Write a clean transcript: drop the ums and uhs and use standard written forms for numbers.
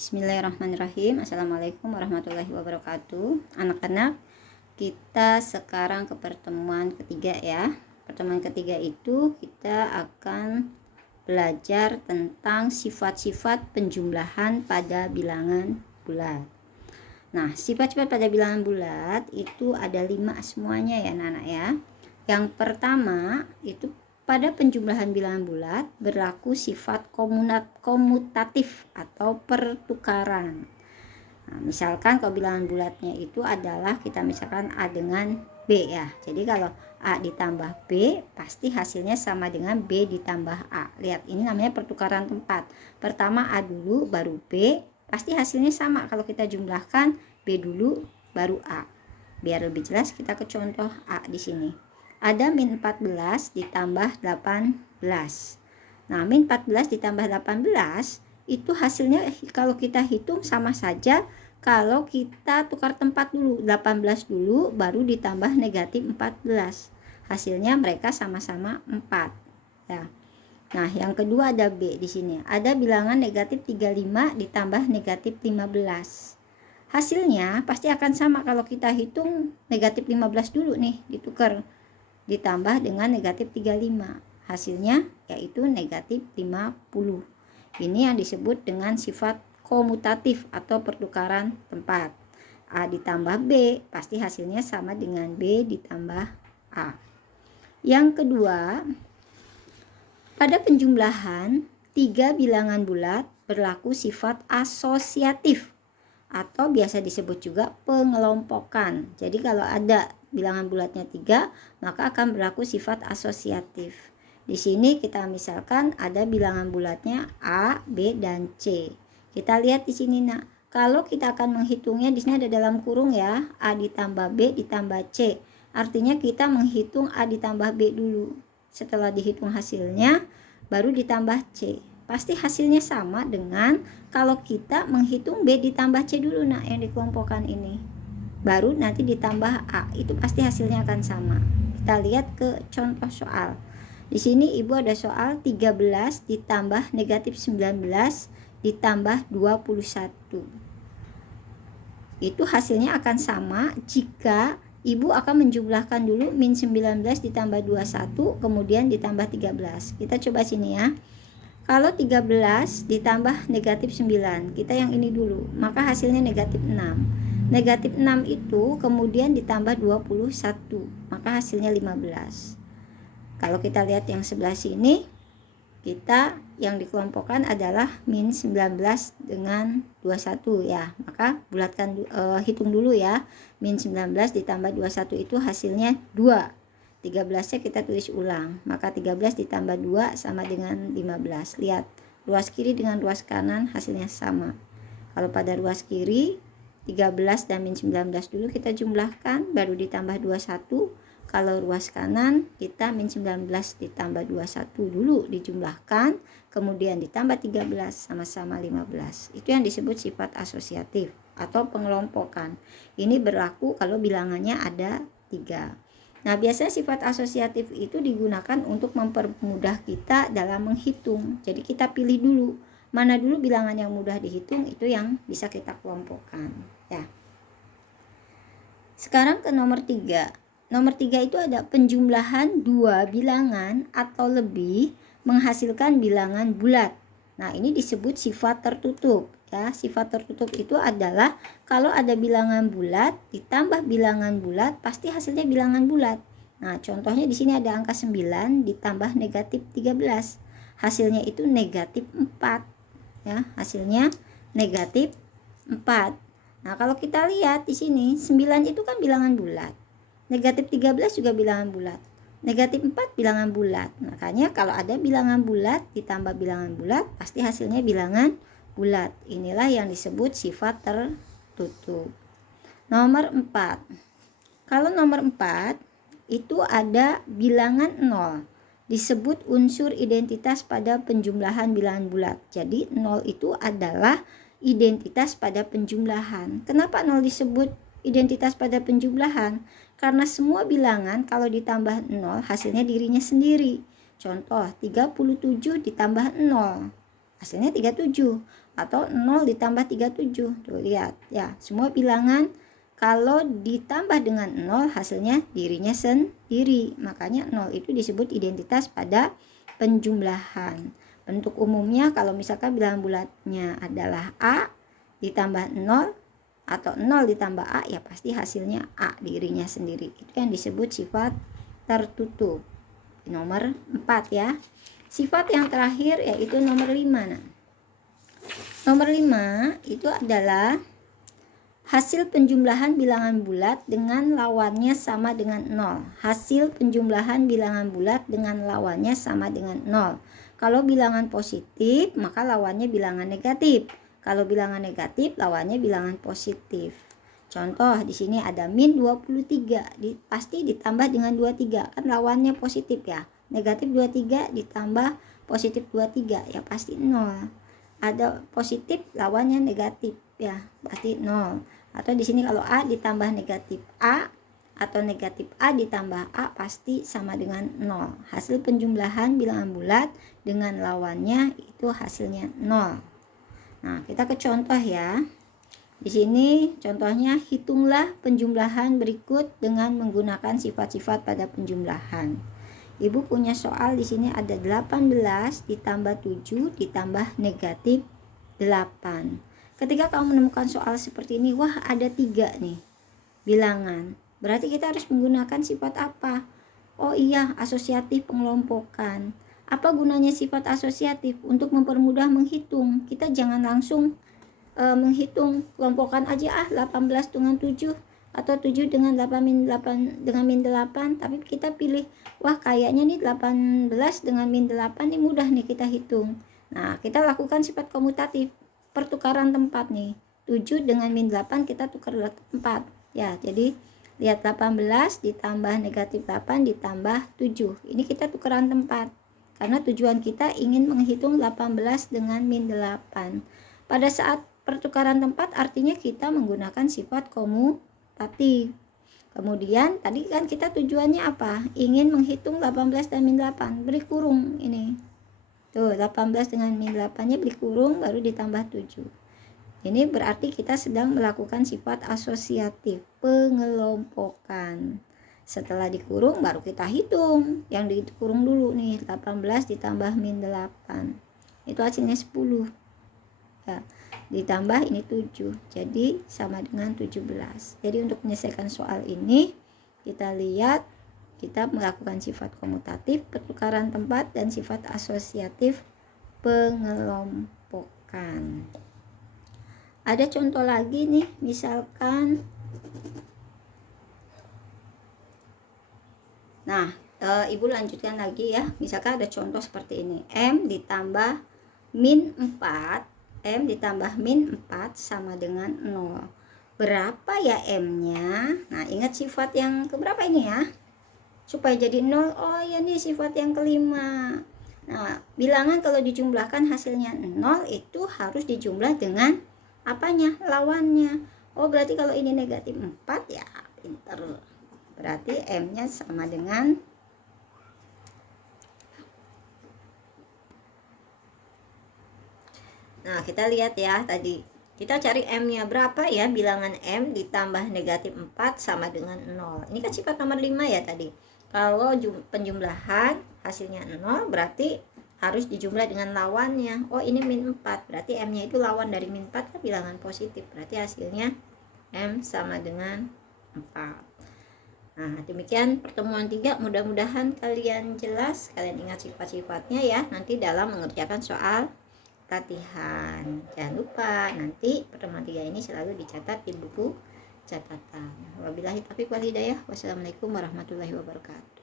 Bismillahirrahmanirrahim. Assalamualaikum warahmatullahi wabarakatuh. Anak-anak, kita sekarang ke pertemuan ketiga ya. Pertemuan ketiga itu kita akan belajar tentang sifat-sifat penjumlahan pada bilangan bulat. Nah, sifat-sifat pada bilangan bulat itu ada 5 semuanya ya anak-anak ya. Yang pertama itu pada penjumlahan bilangan bulat berlaku sifat komutatif atau pertukaran. Nah, misalkan kalau bilangan bulatnya itu adalah kita misalkan A dengan B ya. Jadi kalau A ditambah B pasti hasilnya sama dengan B ditambah A. Lihat, ini namanya pertukaran tempat. Pertama A dulu baru B, pasti hasilnya sama kalau kita jumlahkan B dulu baru A. Biar lebih jelas kita ke contoh A di sini. Ada min 14 ditambah 18. Nah, min 14 ditambah 18 itu hasilnya kalau kita hitung sama saja kalau kita tukar tempat dulu, 18 dulu baru ditambah negatif 14. Hasilnya mereka sama-sama 4 ya. Nah, yang kedua ada B di sini. Ada bilangan negatif 35 ditambah negatif 15. Hasilnya pasti akan sama kalau kita hitung negatif 15 dulu nih ditukar ditambah dengan negatif 35. Hasilnya yaitu negatif 50. Ini yang disebut dengan sifat komutatif atau pertukaran tempat. A ditambah B pasti hasilnya sama dengan B ditambah A. Yang kedua, pada penjumlahan 3 bilangan bulat berlaku sifat asosiatif atau biasa disebut juga pengelompokan. Jadi kalau ada bilangan bulatnya 3, maka akan berlaku sifat asosiatif. Di sini kita misalkan ada bilangan bulatnya A, B, dan C. Kita lihat di sini nak. Kalau kita akan menghitungnya di sini ada dalam kurung ya, A ditambah B ditambah C. Artinya kita menghitung A ditambah B dulu. Setelah dihitung hasilnya baru ditambah C. Pasti hasilnya sama dengan kalau kita menghitung B ditambah C dulu nak yang dikelompokkan ini. Baru nanti ditambah A, itu pasti hasilnya akan sama. Kita lihat ke contoh soal. Di sini Ibu ada soal 13 ditambah negatif 19 ditambah 21. Itu hasilnya akan sama jika Ibu akan menjumlahkan dulu min 19 ditambah 21 kemudian ditambah 13. Kita coba sini ya. Kalau 13 ditambah negatif 9, kita yang ini dulu, maka hasilnya negatif 6. Negatif 6 itu kemudian ditambah 21, maka hasilnya 15. Kalau kita lihat yang sebelah sini, kita yang dikelompokkan adalah min 19 dengan 21 ya. Maka bulatkan hitung dulu ya. Min 19 ditambah 21 itu hasilnya 2. 13-nya kita tulis ulang, maka 13 ditambah 2 sama dengan 15. Lihat, ruas kiri dengan ruas kanan hasilnya sama. Kalau pada ruas kiri 13 dan min 19 dulu kita jumlahkan baru ditambah 21. Kalau ruas kanan kita min 19 ditambah 21 dulu dijumlahkan kemudian ditambah 13 sama-sama 15. Itu yang disebut sifat asosiatif atau pengelompokan. Ini berlaku kalau bilangannya ada 3. Nah, biasanya sifat asosiatif itu digunakan untuk mempermudah kita dalam menghitung. Jadi kita pilih dulu, mana dulu bilangan yang mudah dihitung, itu yang bisa kita kelompokkan. Ya. Sekarang ke nomor 3. Nomor 3 itu ada penjumlahan 2 bilangan atau lebih menghasilkan bilangan bulat. Nah, ini disebut sifat tertutup. Ya, sifat tertutup itu adalah kalau ada bilangan bulat ditambah bilangan bulat pasti hasilnya bilangan bulat. Nah, contohnya di sini ada angka 9 ditambah negatif 13. Hasilnya itu negatif 4. Ya, hasilnya negatif 4. Nah, kalau kita lihat di sini 9 itu kan bilangan bulat. Negatif 13 juga bilangan bulat. Negatif 4 bilangan bulat. Makanya kalau ada bilangan bulat ditambah bilangan bulat pasti hasilnya bilangan bulat. Inilah yang disebut sifat tertutup. Nomor 4. Kalau nomor 4 itu ada bilangan 0. Disebut unsur identitas pada penjumlahan bilangan bulat. Jadi 0 itu adalah identitas pada penjumlahan. Kenapa 0 disebut identitas pada penjumlahan? Karena semua bilangan kalau ditambah 0 hasilnya dirinya sendiri. Contoh 37 ditambah 0. hasilnya 37, atau 0 ditambah 37. Tuh lihat ya, semua bilangan kalau ditambah dengan 0 hasilnya dirinya sendiri. Makanya 0 itu disebut identitas pada penjumlahan. Bentuk umumnya kalau misalkan bilangan bulatnya adalah A ditambah 0 atau 0 ditambah A, ya pasti hasilnya A dirinya sendiri. Itu yang disebut sifat tertutup. Nomor 4 ya. Sifat yang terakhir yaitu nomor 5. Nah, nomor 5 itu adalah hasil penjumlahan bilangan bulat dengan lawannya sama dengan 0. Hasil penjumlahan bilangan bulat dengan lawannya sama dengan 0. Kalau bilangan positif, maka lawannya bilangan negatif. Kalau bilangan negatif, lawannya bilangan positif. Contoh di sini ada min 23, pasti ditambah dengan 23, kan lawannya positif ya. Negatif 23 ditambah positif 23, ya pasti 0. Ada positif, lawannya negatif ya, pasti 0. Atau di sini kalau A ditambah negatif A atau negatif A ditambah A pasti sama dengan 0. Hasil penjumlahan bilangan bulat dengan lawannya itu hasilnya 0. Nah, kita ke contoh ya. Di sini contohnya, hitunglah penjumlahan berikut dengan menggunakan sifat-sifat pada penjumlahan. Ibu punya soal di sini ada 18 ditambah 7 ditambah negatif 8. Ketika kamu menemukan soal seperti ini, wah ada 3 nih bilangan. Berarti kita harus menggunakan sifat apa? Oh iya, asosiatif pengelompokan. Apa gunanya sifat asosiatif? Untuk mempermudah menghitung. Kita jangan langsung menghitung kelompokan aja 18 dengan 7 atau 7 dengan 8 min 8 dengan min 8, tapi kita pilih wah kayaknya nih 18 dengan min 8 nih mudah nih kita hitung. Nah, kita lakukan sifat komutatif, pertukaran tempat nih. 7 dengan min 8 kita tukar tempat. Ya, jadi lihat 18 ditambah negatif 8 ditambah 7. Ini kita tukeran tempat. Karena tujuan kita ingin menghitung 18 dengan min 8. Pada saat pertukaran tempat artinya kita menggunakan sifat komutatif. Kemudian tadi kan kita tujuannya apa? Ingin menghitung 18 dan min 8. Beri kurung ini. Tuh, 18 dengan min 8-nya beri kurung baru ditambah 7. Ini berarti kita sedang melakukan sifat asosiatif, pengelompokan. Setelah dikurung baru kita hitung. Yang dikurung dulu nih, 18 ditambah min 8. Itu hasilnya 10. Ya, ditambah ini 7. Jadi sama dengan 17. Jadi untuk menyelesaikan soal ini, kita lihat kita melakukan sifat komutatif, pertukaran tempat, dan sifat asosiatif pengelompokan. Ada contoh lagi nih, misalkan ibu lanjutkan lagi ya. Misalkan ada contoh seperti ini, M ditambah min 4, M ditambah min 4 sama dengan 0. Berapa ya M-nya? Nah, ingat sifat yang keberapa ini ya? Supaya jadi 0, oh ya nih sifat yang kelima. Nah, bilangan kalau dijumlahkan hasilnya 0 itu harus dijumlah dengan apanya? Lawannya. Oh, berarti kalau ini negatif 4 ya, pinter. Berarti M-nya sama dengan Nah, kita lihat ya tadi. Kita cari M-nya berapa ya? Bilangan M ditambah negatif 4 sama dengan 0. Ini kan sifat nomor 5 ya tadi. Kalau penjumlahan hasilnya 0 berarti harus dijumlah dengan lawannya. Oh, ini min 4. Berarti M-nya itu lawan dari min 4 kan bilangan positif. Berarti hasilnya M sama dengan 4. Nah, demikian pertemuan 3. Mudah-mudahan kalian jelas, kalian ingat sifat-sifatnya ya nanti dalam mengerjakan soal latihan. Jangan lupa nanti pertemuan 3 ini selalu dicatat di buku catatan. Wabillahi taufiq wal hidayah. Wassalamualaikum warahmatullahi wabarakatuh.